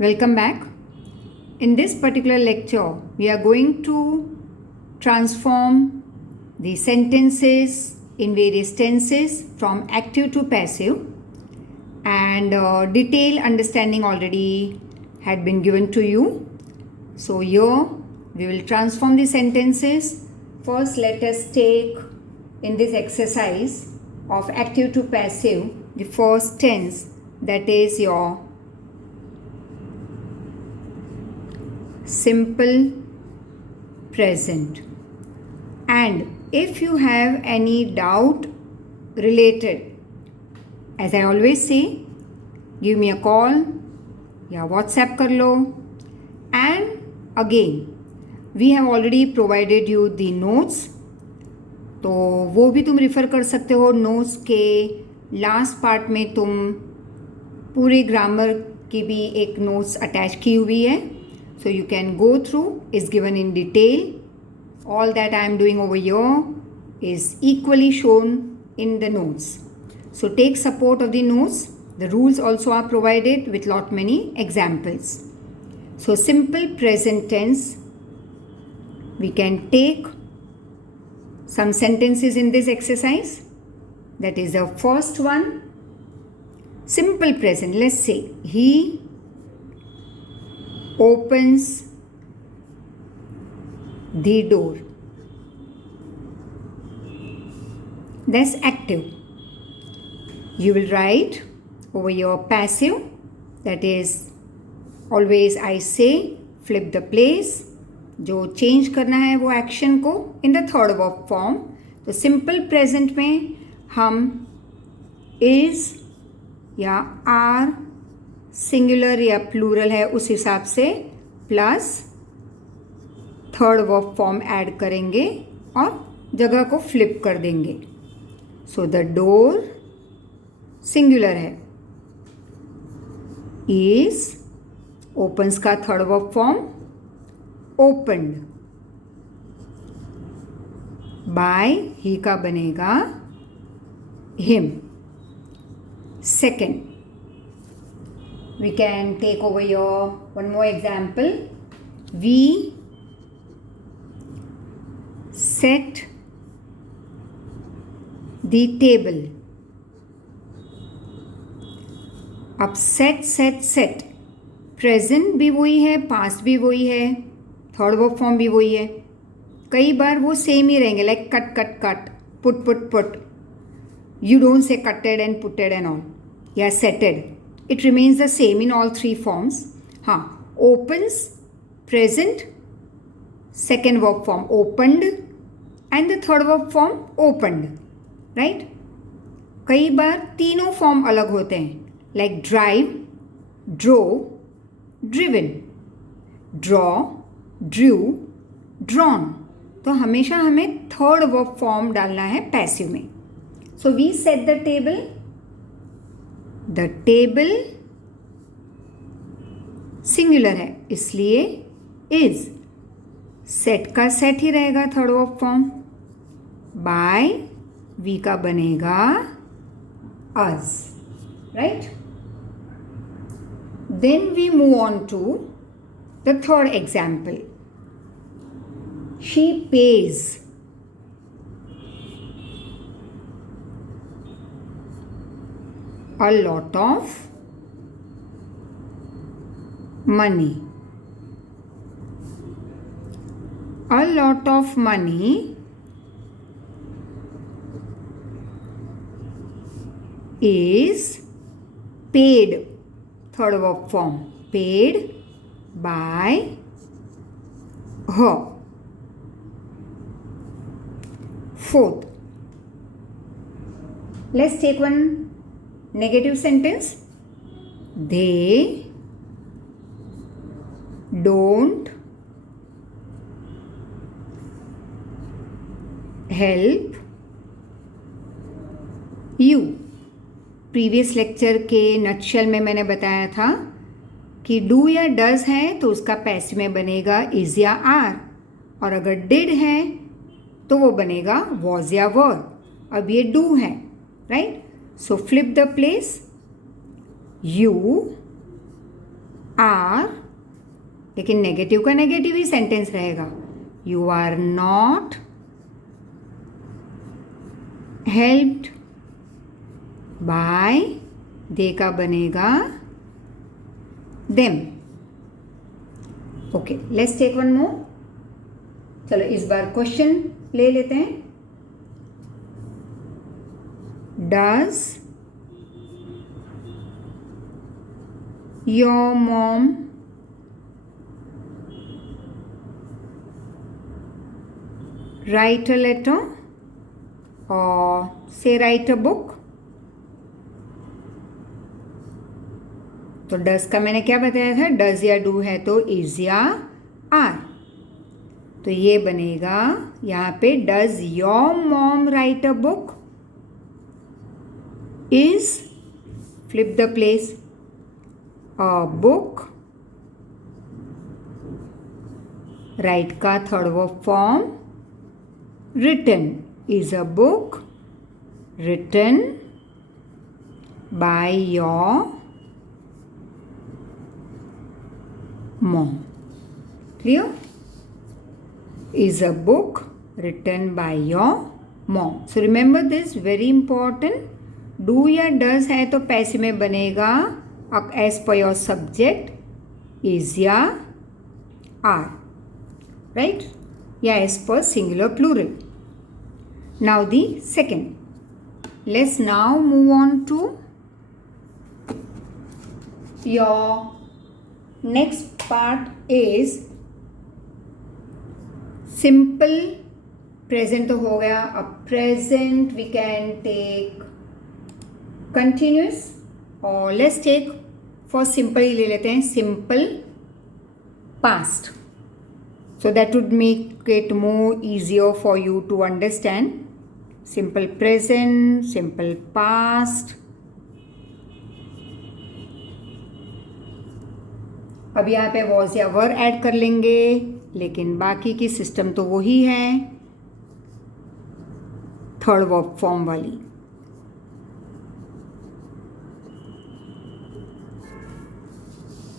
Welcome back. In this particular lecture, we are going to transform the sentences in various tenses from active to passive, and detailed understanding already had been given to you. So here we will transform the sentences. First, let us take in this exercise of active to passive the first tense, that is your simple present. And if you have any doubt related, as I always say, give me a call या WhatsApp कर लो. And again, we have already provided you the notes, तो वो भी तुम refer कर सकते हो. Notes के लास्ट पार्ट में तुम पूरे ग्रामर की भी एक नोट्स अटैच की हुई है. So you can go through, is given in detail. All that I am doing over here is equally shown in the notes. So take support of the notes. The rules also are provided with lot many examples. So simple present tense, we can take some sentences in this exercise. That is the first one. Simple present. Let's say he opens the door. That's active. You will write over your passive, that is always I say flip the place. जो change करना है वो action को in the third verb form. तो simple present में हम is या are singular या प्लूरल है उस हिसाब से plus third verb form add करेंगे और जगह को फ्लिप कर देंगे. सो द डोर सिंगुलर है, इज ओपन्स का third verb form opened, by he का बनेगा him. Second, we can take over your one more example. We set the table. अब set प्रेजेंट भी वही है, पास्ट भी वही है, थर्ड वर्ब फॉर्म भी वही है. कई बार वो सेम ही रहेंगे, like cut, put. You don't say कटेड and putted and all, या settled. It remains the same in all three forms. Opens, present, second verb form opened, and the third verb form opened. Right? कई बार तीनों form अलग होते हैं, like drive, drove, driven, draw, drew, drawn. तो हमेशा हमें third verb form डालना है पैसिव में. So we set the table. The table singular है इसलिए इज. सेट का सेट ही रहेगा third verb form. By we का बनेगा us. Right? Then we move on to the third example. She pays a lot of money. A lot of money is paid, third verb form, paid by her. Fourth, let's take one negative sentence. They don't help you. Previous lecture के nutshell में मैंने बताया था कि do या does है तो उसका पैसिव में बनेगा इज या आर, और अगर डिड है तो वो बनेगा वॉज या वर. अब ये डू है, right? So flip the place. You are, लेकिन नेगेटिव का नेगेटिव ही सेंटेंस रहेगा. You are not helped by, they का बनेगा them. Okay, let's take one more. चलो इस बार क्वेश्चन ले लेते हैं. Does your mom write a letter or say write a book? तो डज का मैंने क्या बताया था, डज या डू है तो इज या आर. तो ये बनेगा यहाँ पे does your mom write a book, is flip the place, a book, write का third verb form written, is a book written by your mom. Clear? Is a book written by your mom. So remember this, very important. Do या does है तो पैसे में बनेगा as per your subject, is या are, right? या as per singular plural. Now the second. Let's now move on to your next part is simple present. तो हो गया. अब present we can take continuous और let's take for simple ही ले लेते हैं simple past. So that would make it more easier for you to understand. Simple present, simple past. अब यहाँ पे was या were ऐड कर लेंगे, लेकिन बाकी की सिस्टम तो वही है, थर्ड वर्ब फॉर्म वाली.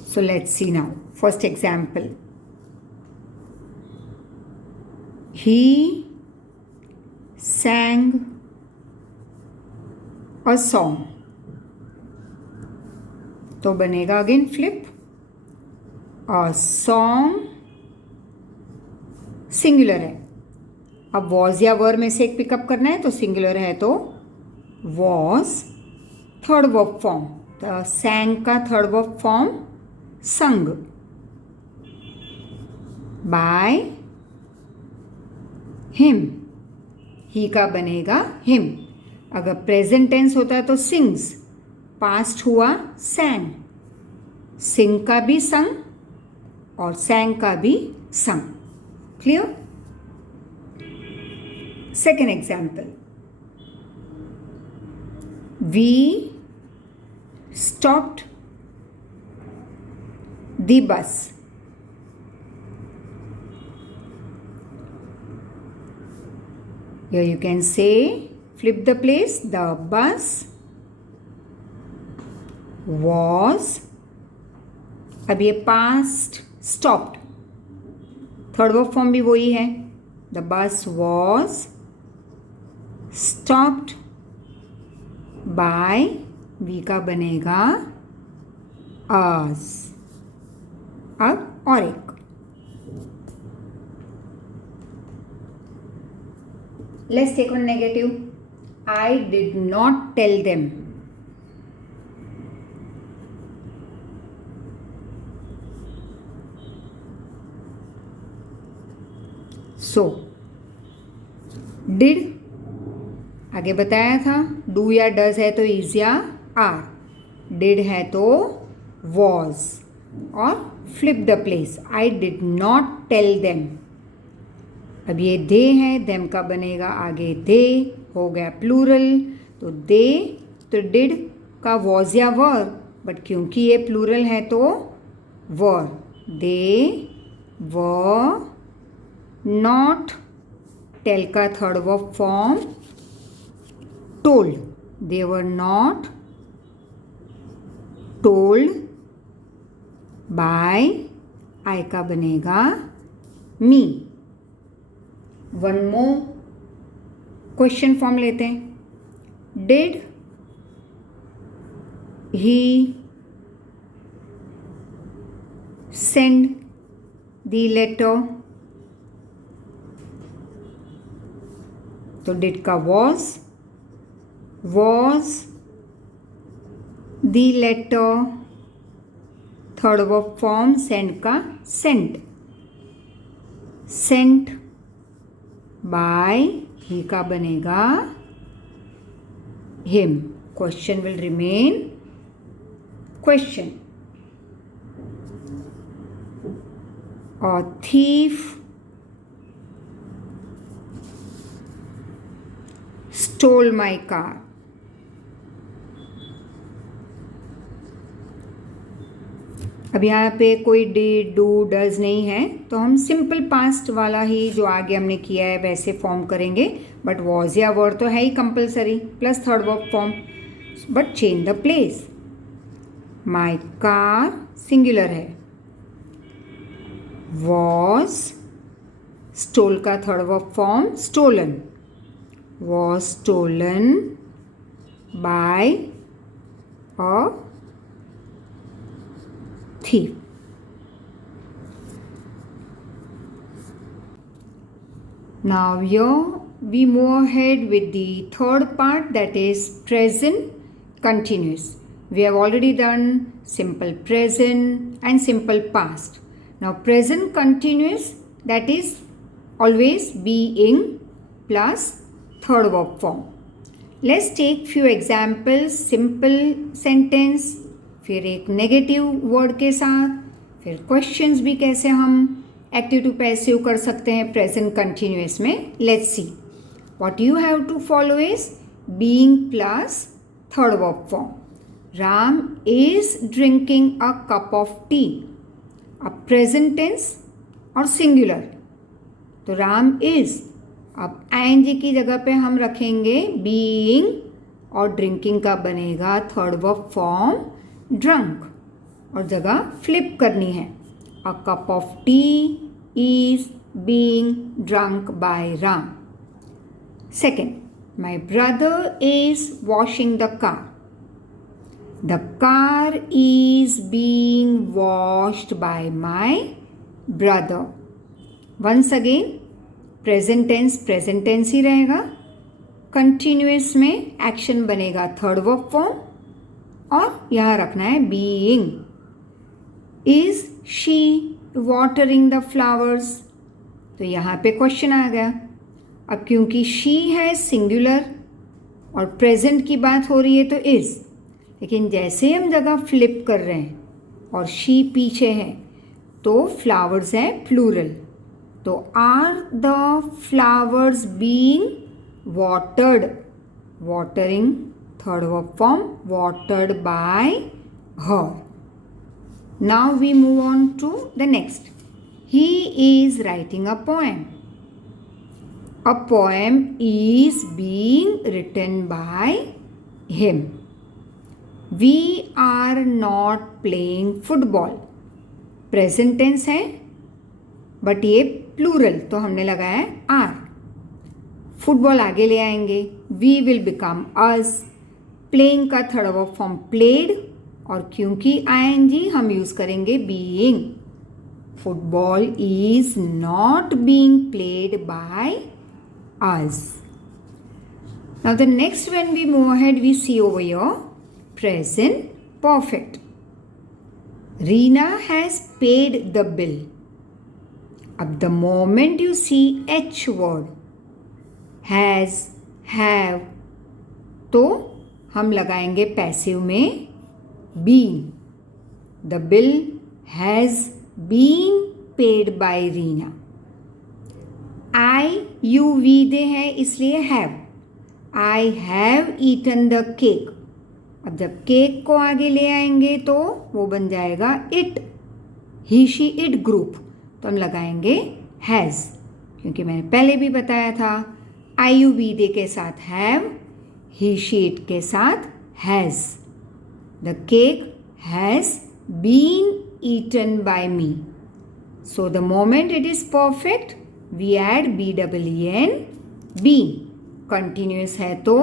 So let's see now. First example. He sang a song. तो बनेगा again flip. A song singular है. अब वॉज या वर में से एक पिकअप करना है, तो सिंगुलर है तो वॉज, थर्ड वर्ब फॉर्म. तो सैंग का थर्ड वर्ब फॉर्म संग, बाय हिम. ही का बनेगा हिम. अगर प्रेजेंट टेंस होता है तो सिंग्स, पास्ट हुआ सैंग. सिंग का भी संग और सैंग का भी sung. Clear? Second example. We stopped the bus. Here you can say, flip the place, the bus was. अब ये past stopped, third verb form भी वही है. The bus was stopped by, V का बनेगा us. अब और एक. Let's take one negative. I did not tell them. So, did आगे बताया था. do या does है तो is या are. did है तो was. और flip the place. I did not tell them. अब ये दे है, देम का बनेगा आगे दे, हो गया प्लूरल. तो दे, तो डिड का वॉज या वर, बट क्योंकि ये प्लूरल है तो were. They were not, tell का third verb form told. They were not told by I का बनेगा me. One more question form लेते हैं। Did he send the letter, तो डिड का was the letter, third verb form send का sent, sent by he का बनेगा him. Question will remain question. A thief stole my car. अब यहाँ पे कोई डिड डू डज नहीं है, तो हम सिंपल पास्ट वाला ही जो आगे हमने किया है वैसे फॉर्म करेंगे। बट वॉज या वर तो है ही compulsory, plus third verb form, but change the place. My car singular है, वॉज स्टोल का third verb form stolen, was stolen by a thief. Now here we move ahead with the third part, that is present continuous. We have already done simple present and simple past. Now present continuous, that is always being plus third verb form. Let's take few examples, simple sentence, फिर एक negative word के साथ, फिर questions भी कैसे हम active to passive कर सकते हैं प्रेजेंट कंटिन्यूअस में। Let's see what you have to follow is being plus third verb form. Ram is drinking a cup of tea, अब प्रेजेंट टेंस और सिंगुलर, तो राम इज। अब आईएनजी की जगह पे हम रखेंगे बीइंग और ड्रिंकिंग का बनेगा थर्ड वर्ब फॉर्म ड्रंक, और जगह फ्लिप करनी है। A cup of tea is being drunk by Ram. Second, my brother is washing the car, the car is being washed by my brother. Once again present tense ही रहेगा, continuous में action बनेगा third verb form, और यहाँ रखना है being. Is she watering the flowers, तो यहाँ पे क्वेश्चन आ गया। अब क्योंकि शी है सिंगुलर और प्रेजेंट की बात हो रही है तो इज, लेकिन जैसे हम जगह फ्लिप कर रहे हैं और शी पीछे है तो फ्लावर्स है प्लूरल, तो are the flowers being watered, watering third verb form watered by her. Now we move on to the next. He is writing a poem. A poem is being written by him. We are not playing football. Present tense है, but ये plural तो हमने लगाया है are. Football आगे ले आएंगे, we will become us. Playing का थर्ड वर्ब फॉर्म प्लेड, और क्योंकि आईएनजी हम यूज करेंगे being. Football is not being played by us. Now the next when we move ahead we see over your present perfect. Reena has paid the bill. अब the moment you see H word, has, have, तो हम लगाएंगे passive में being. The bill has been paid by Reena. I you we they है इसलिए have. I have eaten the cake. अब जब cake को आगे ले आएंगे तो वो बन जाएगा it, he she it group, तो हम लगाएंगे हैज़, क्योंकि मैंने पहले भी बताया था आई यू वी दे के साथ हैव, ही शी इट के साथ has. The cake has been eaten by me. So the moment it is perfect, we add BEEN, being. Continuous है तो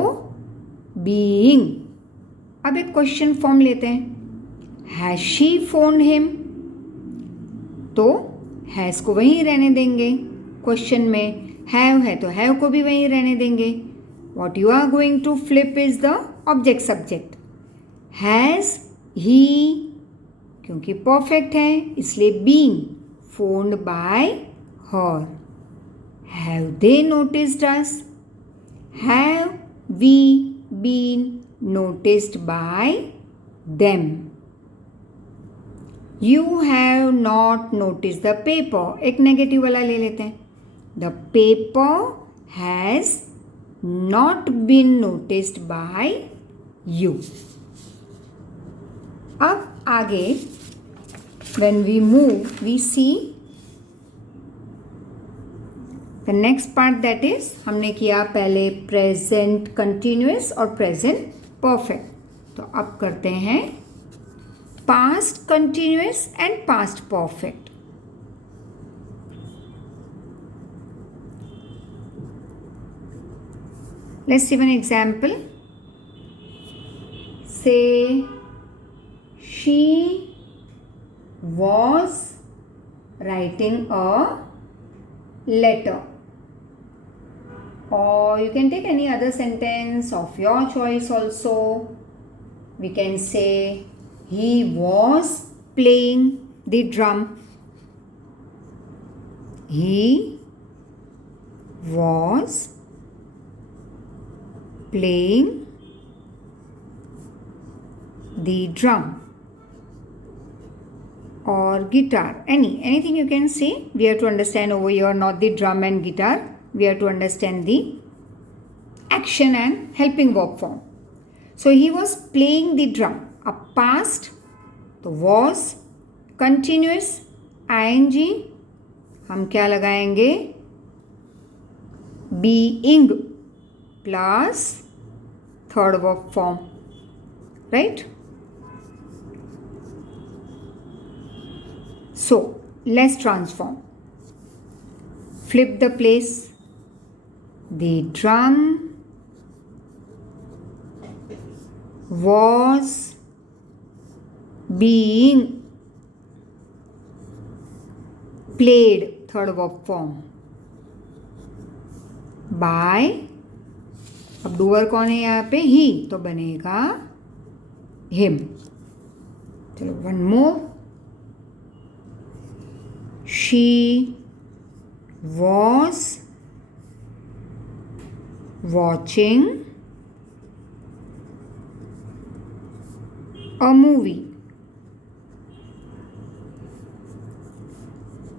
being. अब एक क्वेश्चन फॉर्म लेते हैं. Has she phoned him? तो हैज़ को वहीं रहने देंगे. क्वेश्चन में हैव है तो हैव को भी वहीं रहने देंगे. What you are going to flip is the object subject. Has he, क्योंकि परफेक्ट है इसलिए being phoned by her. Have they noticed us? Have we been noticed by them? You have not noticed the paper. एक negative वाला ले लेते हैं. The paper has not been noticed by you. अब आगे when we move, we see the next part, that is हमने किया पहले present continuous और present perfect. तो अब करते हैं past continuous and past perfect. Let's see one example. Say she was writing a letter. Or you can take any other sentence of your choice also. We can say he was playing the drum. He was playing the drum. Or guitar, anything you can say. We have to understand over here not the drum and guitar. We have to understand the action and helping verb form. So he was playing the drum. A past तो was, continuous ing हम क्या लगाएंगे, being plus third verb form, right? So let's transform. Flip the place. The drum was being played, third verb form, by, अब doer कौन है यहाँ पे, ही, तो बनेगा हिम. चलो one more. She was watching a movie.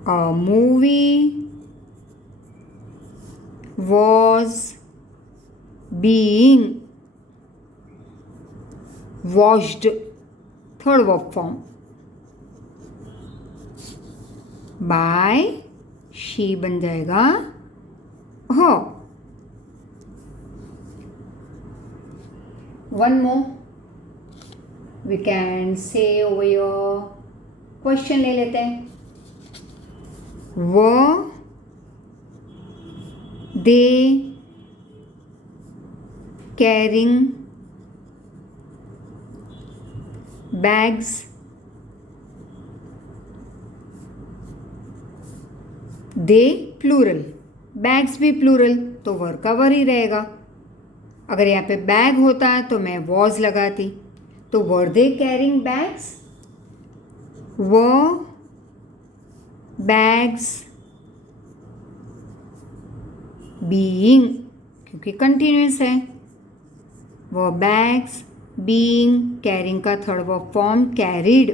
A movie was being watched, third verb form, by, she बन जाएगा her. One more. We can say over here, question ले लेते हैं. Were they carrying bags? They plural, bags भी plural, तो were का वर ही रहेगा. अगर यहाँ पे बैग होता तो मैं वॉज लगाती. तो were they carrying bags, were bags being, क्योंकि कंटिन्यूस है, वर बैग्स बीइंग, कैरिंग का third verb form carried,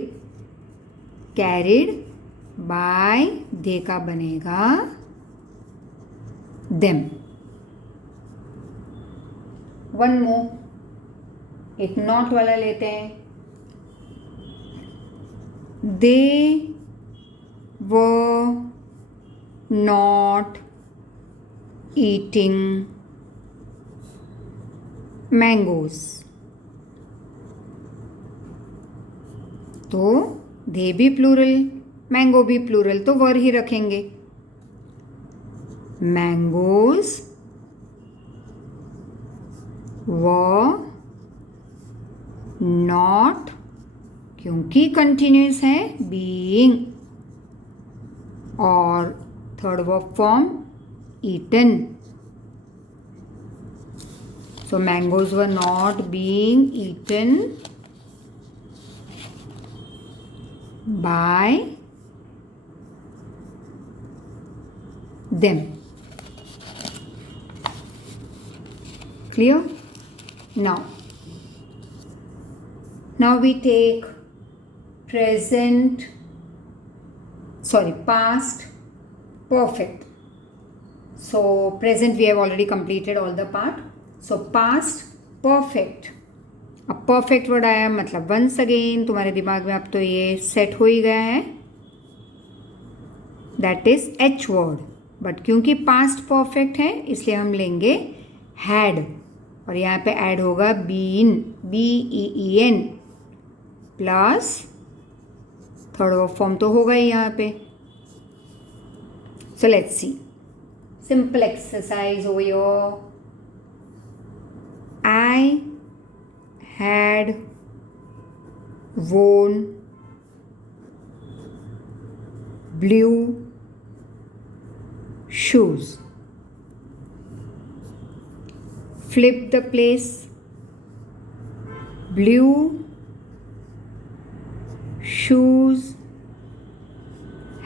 carried by, they का बनेगा देम. वन मोर, एक नॉट वाला लेते हैं. दे वर नॉट ईटिंग मैंगोज, तो दे भी प्लूरल, मैंगो भी प्लूरल, तो वर ही रखेंगे. मैंगोज वर नॉट, क्योंकि कंटिन्यूस है, बीइंग. और third verb form eaten. So mangoes were not being eaten by them. Clear? Now we take past perfect. So present we have already completed all the part. So past perfect. अब perfect word आया, मतलब once again तुम्हारे दिमाग में अब तो ये set हो ही गया है, that is H word. But क्योंकि पास्ट परफेक्ट है इसलिए हम लेंगे हैड, और यहाँ पे ऐड होगा been, BEEN plus third verb form तो होगा ही यहाँ पे. So let's see simple exercise over your. I had worn blue shoes. Flip the place. Blue shoes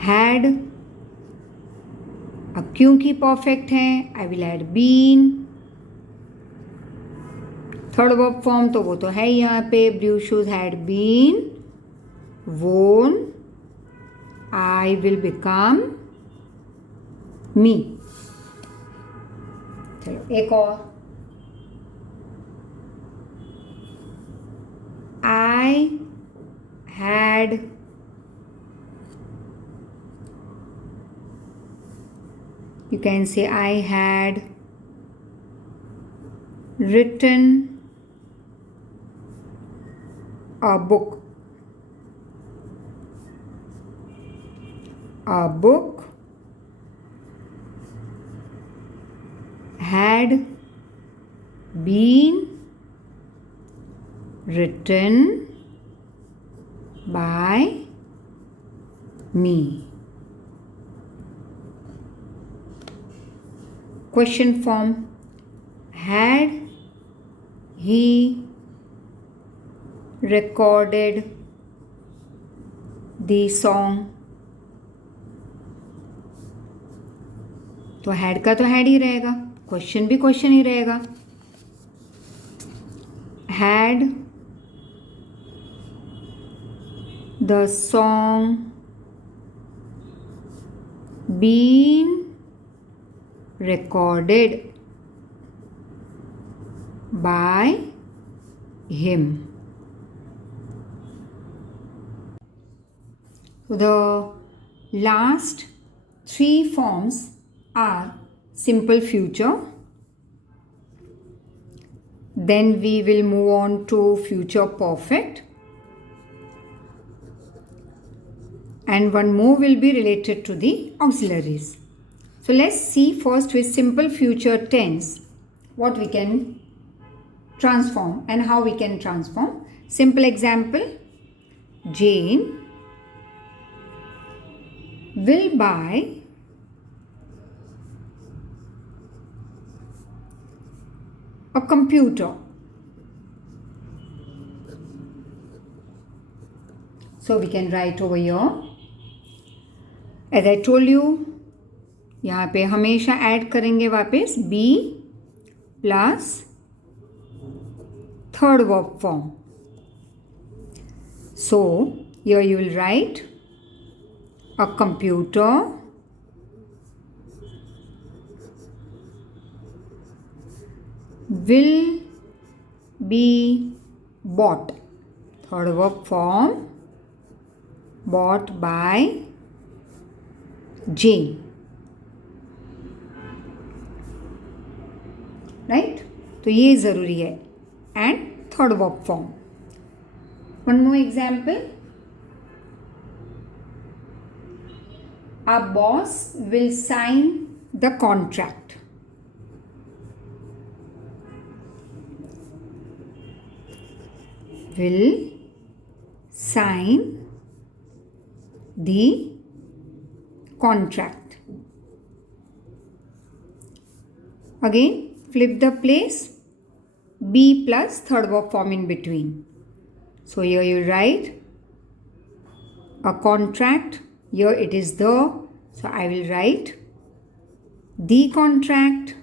had. अब क्योंकि परफेक्ट है I will add been. Third verb form तो वो तो है यहाँ पे, ब्लू शूज हैड बीन वोन, आई विल बिकम मी. चलो एक और. I had you can say I had written a book. A book had been written by me. Question form. Had he recorded the song? तो had का तो had he रहेगा, question भी question ही रहेगा. Had the song been recorded by him. The last three forms are simple future. Then we will move on to future perfect. And one more will be related to the auxiliaries. So let's see first with simple future tense what we can transform and how we can transform. Simple example, Jane will buy a computer. So we can write over here, as I told you, यहाँ पे हमेशा add करेंगे वापस be plus third verb form. So here you will write a computer will be bought. Third verb form, bought by Jane. Right? तो ये ज़रूरी है. And third verb form. One more example. our boss will sign the contract. Will sign the contract. Again, flip the place, be plus third verb form in between. So here you write a contract. Here it is the. So I will write the contract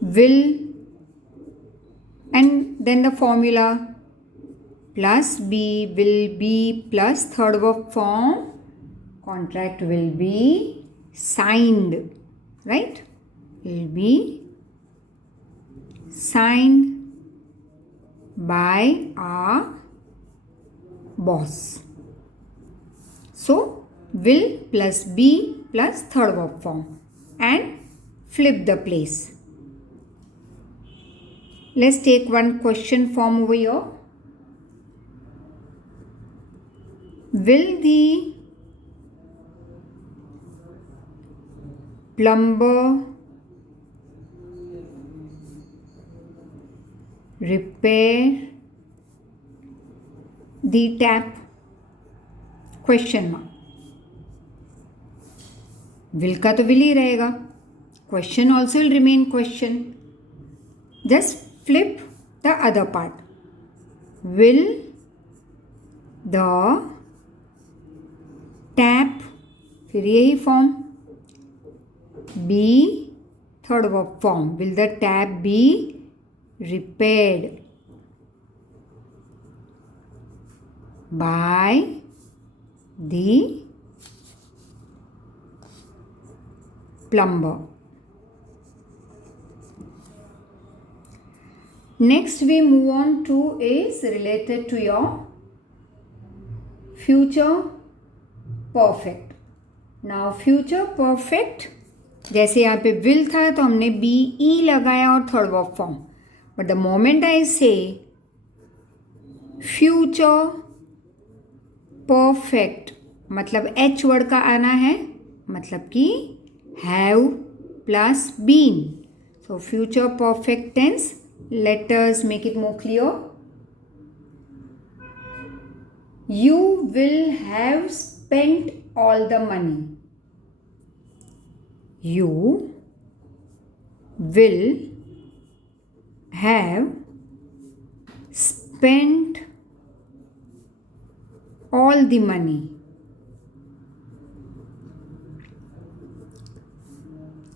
will, and then the formula plus be, will be plus third verb form, contract will be signed, right? Will be signed by our boss. So will plus be plus third verb form, and flip the place. Let's take one question form over here. Will the plumber repair the tap? Question mark. Will का तो will ही रहेगा. Question also will remain question. Just flip the other part. Will the tap, फिर यही form, be third verb form. Will the tap be repaired by the plumber? Next we move on to is related to your future perfect. Now future perfect, जैसे यहाँ पे will था तो हमने be लगाया और third verb form. But the moment I say future perfect, मतलब H word का आना है, मतलब कि have plus been. So future perfect tense, let us make it more clear. You will have spent all the money. You will have spent all the money.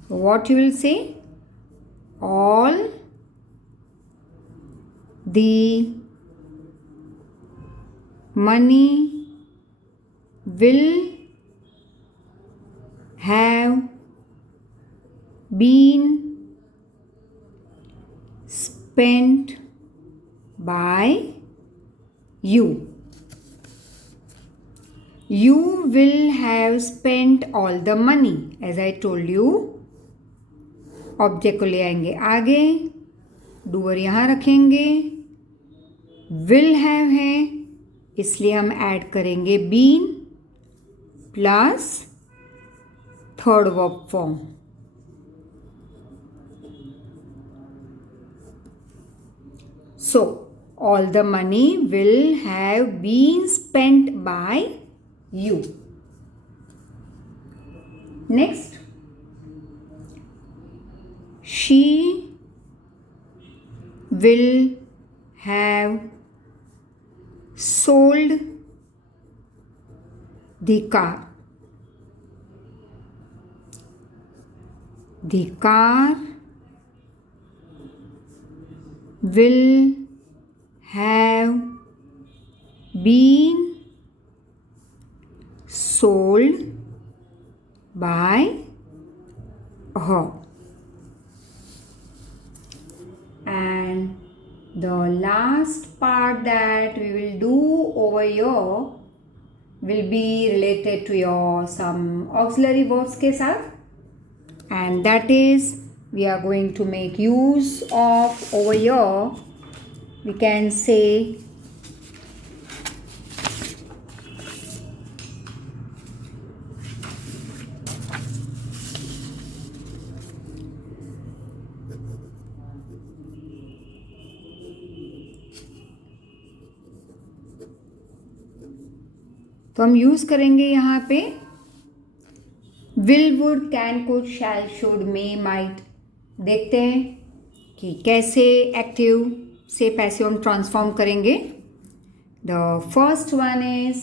What you will say? All the money will have been spent by you. You will have spent all the money. As I told you, object को ले आएंगे आगे, doer यहाँ रखेंगे, will have है इसलिए हम add करेंगे been plus third verb form. So all the money will have been spent by you. Next, she will have sold the car. The car will have been sold by her. And the last part that we will do over here will be related to your some auxiliary verbs के साथ, and that is we are going to make use of over here. We can say तो हम use करेंगे यहाँ पे will, would, can, could, shall, should, may, might. देखते हैं कि कैसे एक्टिव से पैसिव हम ट्रांसफॉर्म करेंगे। The first one is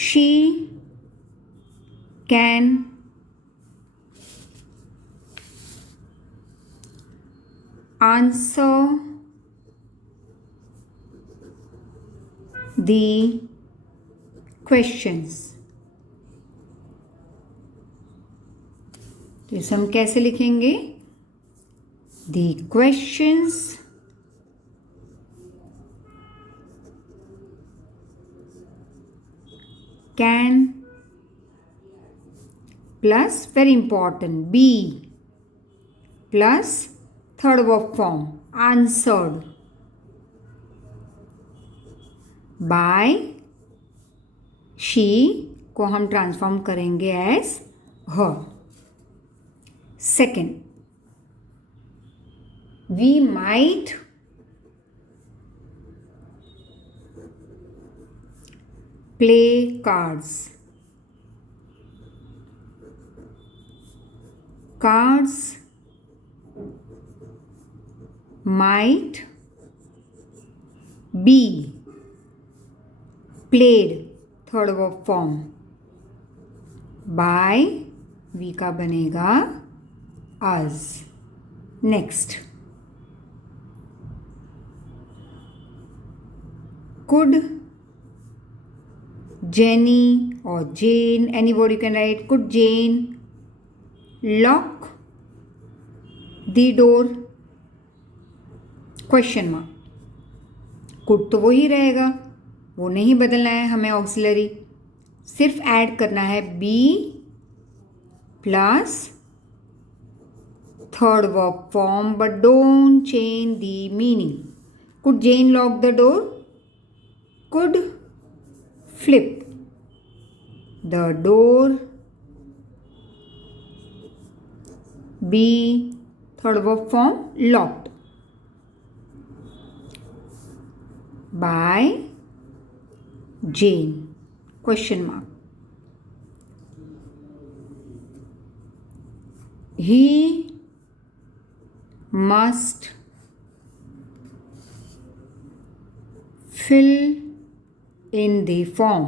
she can answer the questions। तो इसे हम कैसे लिखेंगे? The questions can plus very important be plus third verb form answered by she को हम ट्रांसफॉर्म करेंगे as her। Second, we might play cards। Cards might be played third verb form by we का बनेगा us. Next, could Jenny और Jane, any word you can write, could Jane lock the door? Question mark. Could तो वही रहेगा, वो नहीं बदलना है हमें, ऑक्सिलरी सिर्फ ऐड करना है be plus third verb form, but don't change the meaning. Could Jane lock the door? Could flip the door be third verb form locked by Jane? Question mark. He must fill in the form।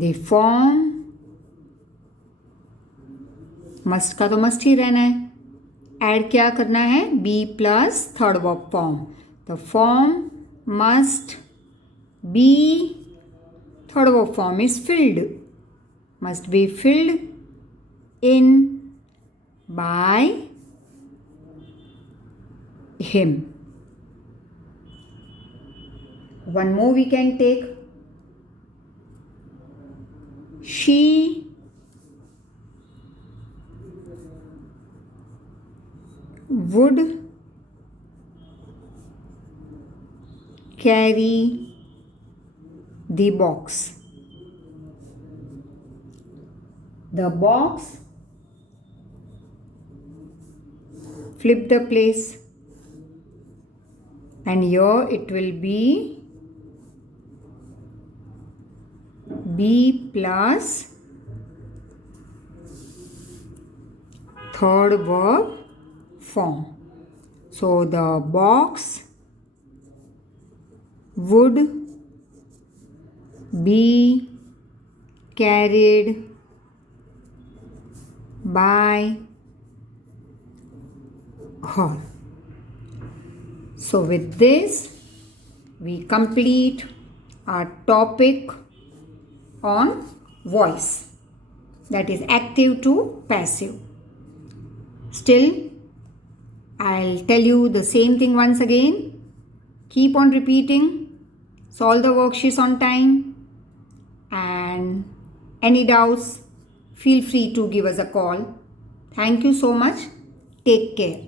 The form must का तो must ही रहना है, add क्या करना है? Be plus third verb form. The form must be third verb form is filled, must be filled in by him। One more we can take, she would carry the box। The box, flip the place, and here it will be B plus third verb form। So the box would be carried by her। So with this, we complete our topic on voice, that is active to passive. Still, I'll tell you the same thing once again. Keep on repeating, solve the worksheets on time, and any doubts, feel free to give us a call. Thank you so much. Take care.